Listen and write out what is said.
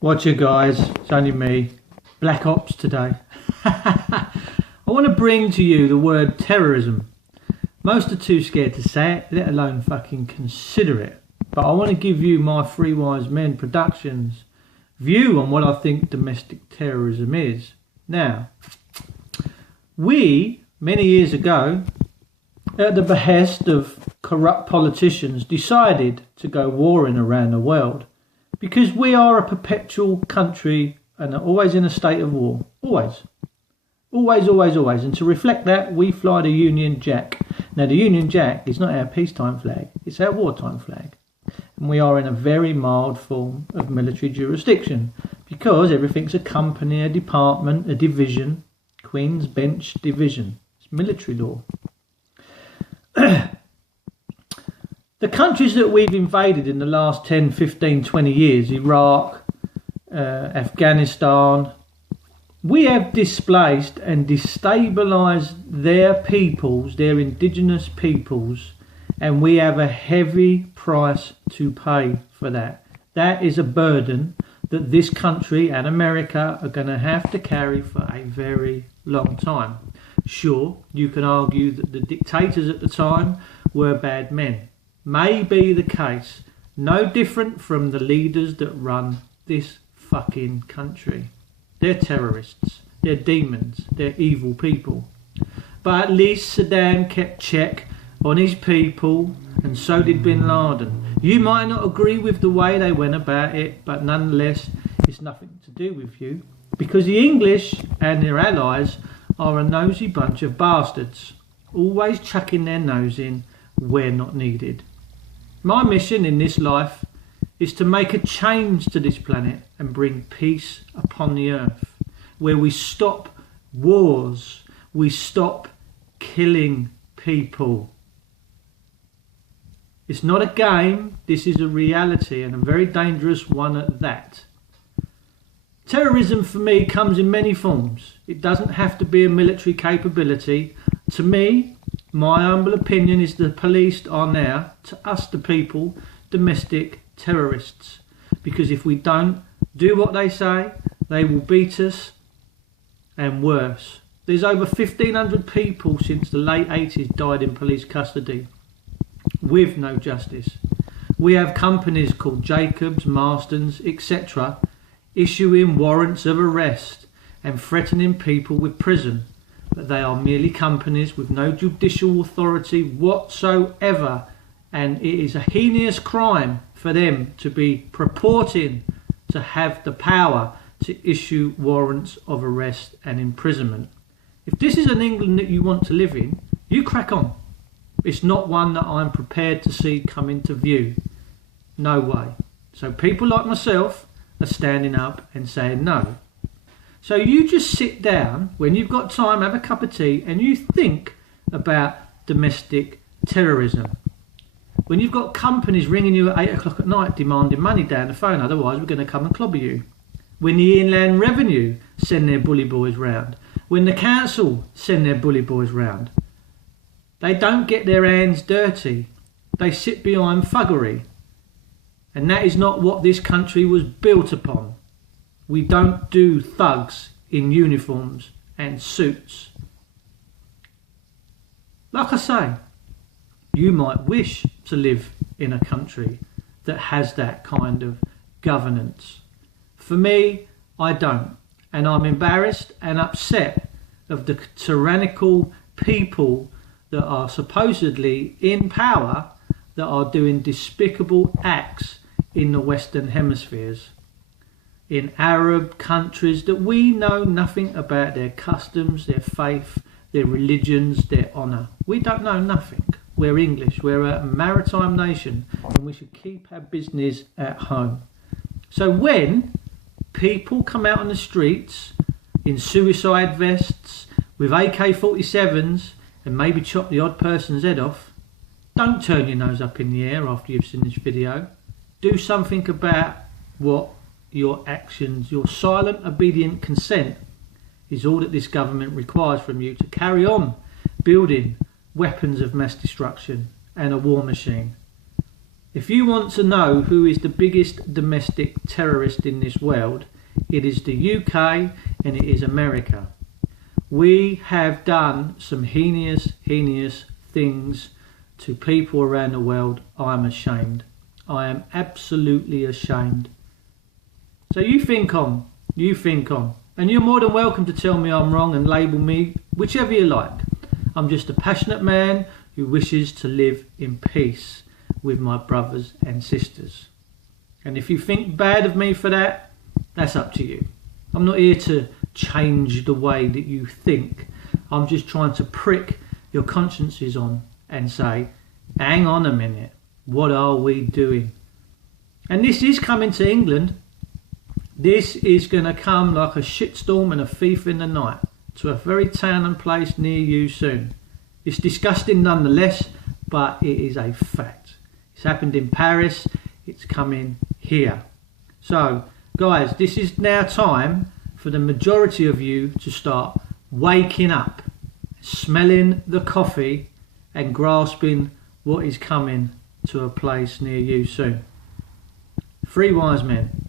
Watch it, guys. It's only me. Black Ops today. I want to bring to you the word terrorism. Most are too scared to say it, let alone fucking consider it. But I want to give you my Three Wise Men Productions view on what I think domestic terrorism is. Now, we, many years ago, at the behest of corrupt politicians, decided to go warring around the world because we are a perpetual country and are always in a state of war. Always. Always, always, always. And to reflect that, we fly the Union Jack. Now, the Union Jack is not our peacetime flag, it's our wartime flag. And we are in a very mild form of military jurisdiction because everything's a company, a department, a division, Queen's Bench Division. It's military law. The countries that we've invaded in the last 10, 15, 20 years, Iraq, Afghanistan, we have displaced and destabilised their peoples, their indigenous peoples, and we have a heavy price to pay for that. That is a burden that this country and America are going to have to carry for a very long time. Sure, you can argue that the dictators at the time were bad men. May be the case. No different from the leaders that run this fucking country. They're terrorists. They're demons. They're evil people. But at least Saddam kept check on his people, and so did Bin Laden. You might not agree with the way they went about it, but nonetheless, it's nothing to do with you, because the English and their allies are a nosy bunch of bastards, always chucking their nose in where not needed. My mission in this life is to make a change to this planet and bring peace upon the earth, where we stop wars, we stop killing people. It's not a game, this is a reality, and a very dangerous one at that. Terrorism for me comes in many forms. It doesn't have to be a military capability. To me, my humble opinion is the police are now, to us the people, domestic terrorists. Because if we don't do what they say, they will beat us, and worse. There's over 1,500 people since the late 80s died in police custody with no justice. We have companies called Jacobs, Marston's, etc. issuing warrants of arrest and threatening people with prison. But they are merely companies with no judicial authority whatsoever, and it is a heinous crime for them to be purporting to have the power to issue warrants of arrest and imprisonment. If this is an England that you want to live in, you crack on. It's not one that I'm prepared to see come into view. No way. So people like myself are standing up and saying no. So you just sit down when you've got time, have a cup of tea, and you think about domestic terrorism. When you've got companies ringing you at 8 o'clock at night demanding money down the phone, otherwise we're going to come and clobber you. When the Inland Revenue send their bully boys round. When the council send their bully boys round. They don't get their hands dirty. They sit behind thuggery. And that is not what this country was built upon. We don't do thugs in uniforms and suits. Like I say, you might wish to live in a country that has that kind of governance. For me, I don't. And I'm embarrassed and upset of the tyrannical people that are supposedly in power that are doing despicable acts in the Western hemispheres, in Arab countries that we know nothing about their customs, their faith, their religions, their honour. We don't know nothing. We're English, we're a maritime nation, and we should keep our business at home. So when people come out on the streets in suicide vests with AK-47s and maybe chop the odd person's head off, don't turn your nose up in the air after you've seen this video. Do something about what your actions, your silent, obedient consent is all that this government requires from you to carry on building weapons of mass destruction and a war machine. If you want to know who is the biggest domestic terrorist in this world, it is the UK and it is America. We have done some heinous things to people around the world. I'm ashamed. I am absolutely ashamed. So you think on. And you're more than welcome to tell me I'm wrong and label me whichever you like. I'm just a passionate man who wishes to live in peace with my brothers and sisters. And if you think bad of me for that, that's up to you. I'm not here to change the way that you think. I'm just trying to prick your consciences on and say, hang on a minute, what are we doing? And this is coming to England. This is going to come like a shitstorm and a thief in the night to a very town and place near you soon. It's disgusting nonetheless, but it is a fact. It's happened in Paris, it's coming here. So, guys, this is now time for the majority of you to start waking up, smelling the coffee and grasping what is coming to a place near you soon. 3 wise men.